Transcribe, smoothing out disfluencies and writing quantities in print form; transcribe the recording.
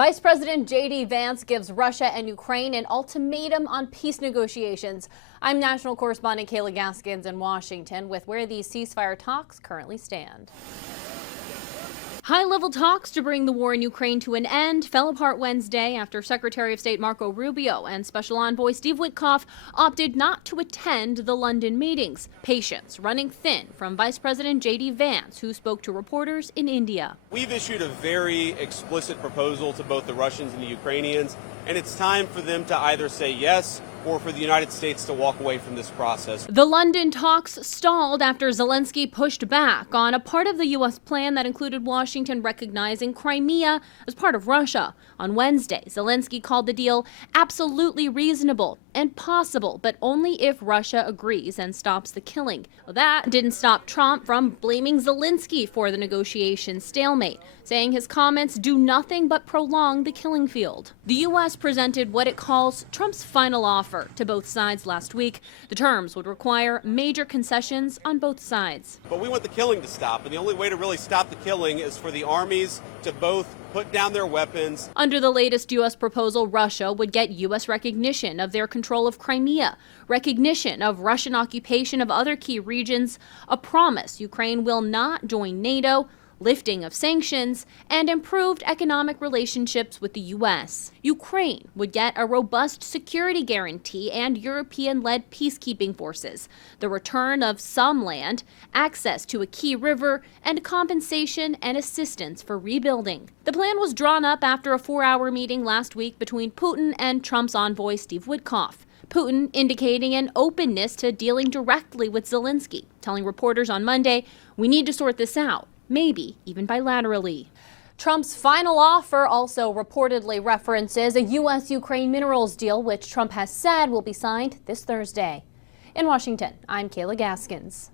Vice President J.D. Vance gives Russia and Ukraine an ultimatum on peace negotiations. I'm national correspondent Kayla Gaskins in Washington with where these ceasefire talks currently stand. High-level talks to bring the war in Ukraine to an end fell apart Wednesday after Secretary of State Marco Rubio and Special Envoy Steve Witkoff opted not to attend the London meetings. Patience running thin from Vice President J.D. Vance, who spoke to reporters in India. We've issued a very explicit proposal to both the Russians and the Ukrainians, and it's time for them to either say yes or for the United States to walk away from this process. The London talks stalled after Zelenskyy pushed back on a part of the U.S. plan that included Washington recognizing Crimea as part of Russia. On Wednesday, Zelenskyy called the deal absolutely reasonable and possible, but only if Russia agrees and stops the killing. Well, that didn't stop Trump from blaming Zelenskyy for the negotiation stalemate, saying his comments do nothing but prolong the killing field. The U.S. presented what it calls Trump's final offer to both sides last week. The terms would require major concessions on both sides. But we want the killing to stop, and the only way to really stop the killing is for the armies to both put down their weapons. Under the latest U.S. proposal, Russia would get U.S. recognition of their control of Crimea, recognition of Russian occupation of other key regions, a promise Ukraine will not join NATO, lifting of sanctions, and improved economic relationships with the U.S. Ukraine would get a robust security guarantee and European-led peacekeeping forces, the return of some land, access to a key river, and compensation and assistance for rebuilding. The plan was drawn up after a 4-hour meeting last week between Putin and Trump's envoy Steve Witkoff. Putin indicating an openness to dealing directly with Zelenskyy, telling reporters on Monday, "We need to sort this out, maybe even bilaterally." Trump's final offer also reportedly references a U.S.-Ukraine minerals deal, which Trump has said will be signed this Thursday. In Washington, I'm Kayla Gaskins.